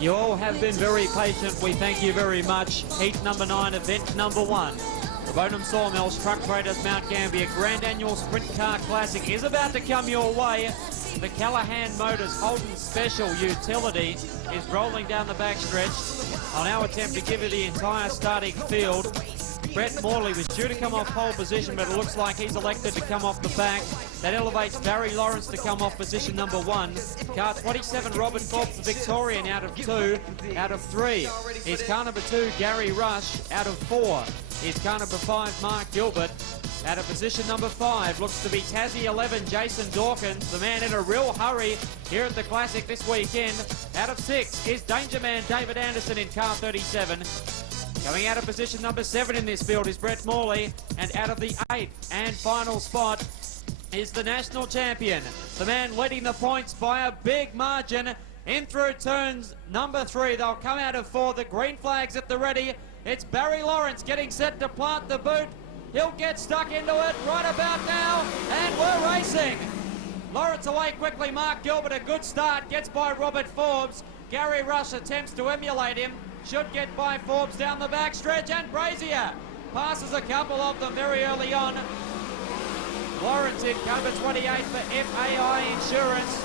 You all have been very patient. We thank you very much. Heat number 9, event number 1. The Warrnambool Sawmills Truck Traders Mount Gambier Grand Annual Sprint Car Classic is about to come your way. The Callahan Motors Holden Special Utility is rolling down the backstretch. I'll now attempt to give you the entire starting field. Brett Morley was due to come off pole position, but it looks like he's elected to come off the back. That elevates Barry Lawrence to come off position number 1. Car 27, Robert Forbes, the Victorian, out of 2, out of 3. Here's car number 2, Gary Rush, out of 4. Here's car number 5, Mark Gilbert. Out of position number 5, looks to be Tassie 11, Jason Dawkins, the man in a real hurry here at the Classic this weekend. Out of 6 is Danger Man David Anderson in car 37. Coming out of position number 7 in this field is Brett Morley, and out of the 8th and final spot is the national champion, the man leading the points by a big margin. In through turns number 3, they'll come out of 4, the green flag's at the ready. It's Barry Lawrence getting set to plant the boot. He'll get stuck into it right about now, and we're racing. Lawrence away quickly, Mark Gilbert, a good start, gets by Robert Forbes. Gary Rush attempts to emulate him, should get by Forbes down the backstretch, and Brazier passes a couple of them very early on. Lawrence in number 28 for FAI Insurance,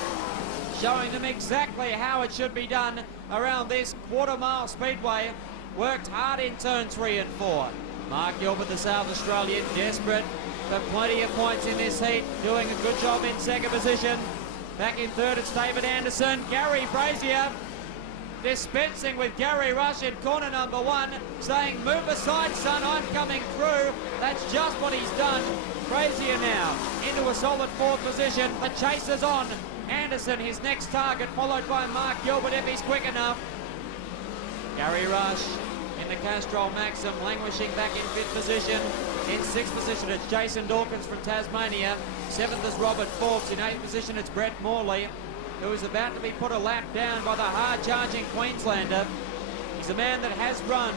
showing them exactly how it should be done around this quarter-mile speedway. Worked hard in turn 3 and 4. Mark Gilbert, the South Australian, desperate for plenty of points in this heat, doing a good job in second position. Back in third, it's David Anderson. Gary Brazier dispensing with Gary Rush in corner number 1, saying, move aside, son, I'm coming through. That's just what he's done. Brazier now into a solid 4th position. The chase is on. Anderson, his next target, followed by Mark Gilbert if he's quick enough. Gary Rush in the Castrol Maxim, languishing back in 5th position. In 6th position, it's Jason Dawkins from Tasmania. 7th is Robert Forbes. In 8th position, it's Brett Morley, who is about to be put a lap down by the hard-charging Queenslander. He's a man that has run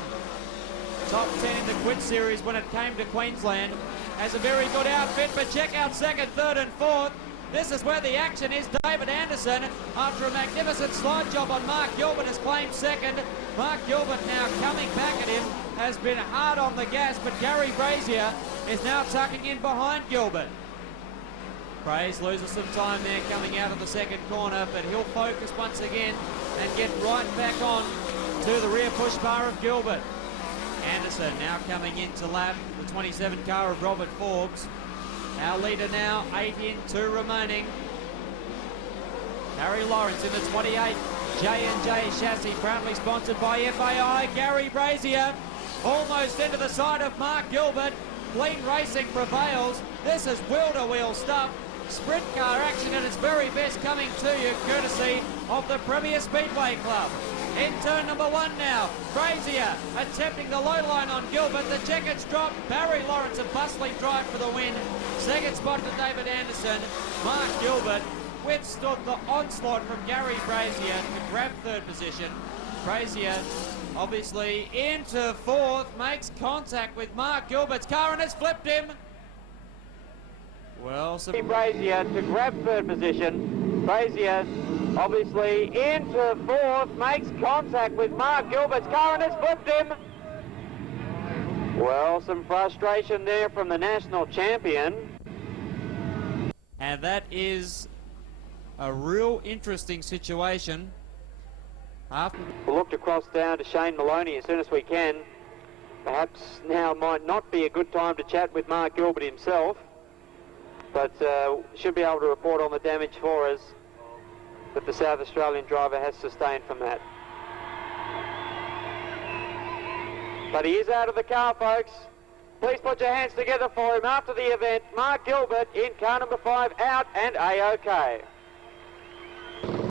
top 10 in the Quid Series when it came to Queensland. Has a very good outfit, but check out 2nd, 3rd and 4th. This is where the action is. David Anderson, after a magnificent slide job on Mark Gilbert, has claimed 2nd. Mark Gilbert now coming back at him, has been hard on the gas, but Gary Brazier is now tucking in behind Gilbert. Brazier loses some time there coming out of the 2nd corner, but he'll focus once again and get right back on to the rear push bar of Gilbert. Anderson now coming into lap the 27 car of Robert Forbes. Our leader now, 8 in, 2 remaining. Barry Lawrence in the 28 J&J chassis, proudly sponsored by FAI. Gary Brazier almost into the side of Mark Gilbert. Clean racing prevails. This is wheel-to-wheel stuff. Sprint car action at its very best coming to you, courtesy of the Premier Speedway Club. In turn number 1 now, Brazier attempting the low line on Gilbert. The checkers drop. Barry Lawrence, a bustling drive for the win. 2nd spot to David Anderson. Mark Gilbert withstood the onslaught from Gary Brazier to grab 3rd position. Brazier obviously into 4th, makes contact with Mark Gilbert's car and has flipped him. Well, Brazier to grab 3rd position. Brazier obviously into 4th, makes contact with Mark Gilbert's car and has flipped him. Well, some frustration there from the national champion. And that is a real interesting situation. We'll look to cross down to Shane Maloney as soon as we can. Perhaps now might not be a good time to chat with Mark Gilbert himself, but should be able to report on the damage for us that the South Australian driver has sustained from that. But he is out of the car, folks. Please put your hands together for him after the event. Mark Gilbert in car number 5, out and A-OK.